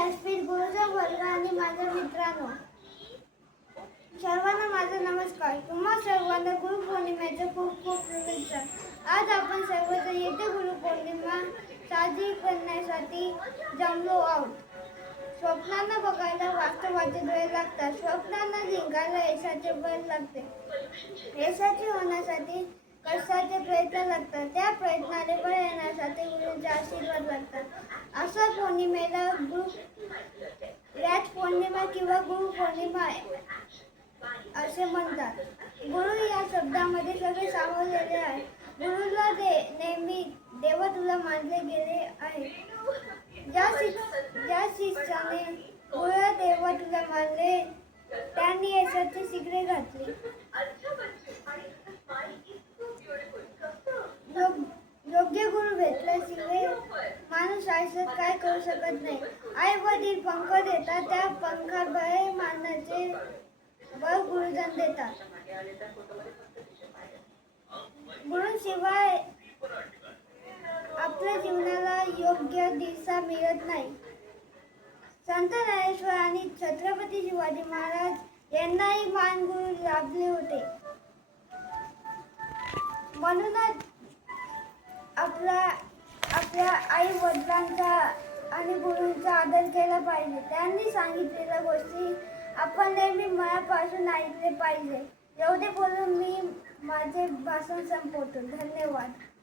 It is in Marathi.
व्यासपीठ गुरुचा वर्ग आणि माझ्या मित्रांनो, सर्वांना माझा नमस्कार. तुम्हा सर्वांना गुरुपौर्णिमेच्या खूप खूप शुभेच्छा. आज आपण सर्वजण येथे गुरुपौर्णिमा साजरी करण्यासाठी जमलो आहोत. स्वप्नांना बघायला वास्तवाचे डोळे लागतात. स्वप्नांना जिंकायला यशाचे बळ लागते. यशाचे होण्यासाठी कष्टाचे प्रयत्न लागतात. त्या प्रयत्नाने बळ येण्यासाठी गुरुंचे आशीर्वाद लागतात. अशा पौर्णिमेला व्यास पौर्णिमा किंवा गुरुपौर्णिमा असे म्हणतात. गुरु या शब्दामध्ये सगळे सामावलेले आहे. गुरुला नेहमी देवतुल्य मानले गेले आहे. ज्या शिष्याने गुरुला देवतुल्य मानले त्यांनी यशाची शिखरे गाठली. योग्य गुरु भेटल्याशिवाय माणूस आयुष्यात काय करू शकत नाही. आई वडील पंख देतात, त्या पंखात बळ मारण्याचे बळ गुरुजन देतात. गुरुशिवाय आपल्या जीवनाला योग्य दिशा मिळत नाही. संत ज्ञानेश्वर आणि छत्रपती शिवाजी महाराज यांनाही महान गुरु लाभले होते. म्हणूनच आपल्या आई वडिलांचा आणि गुरूंचा आदर केला पाहिजे. त्यांनी सांगितलेल्या गोष्टी आपण नेहमी मनापासून ऐकले पाहिजे. एवढे बोलून मी माझे भाषण संपवतो. धन्यवाद.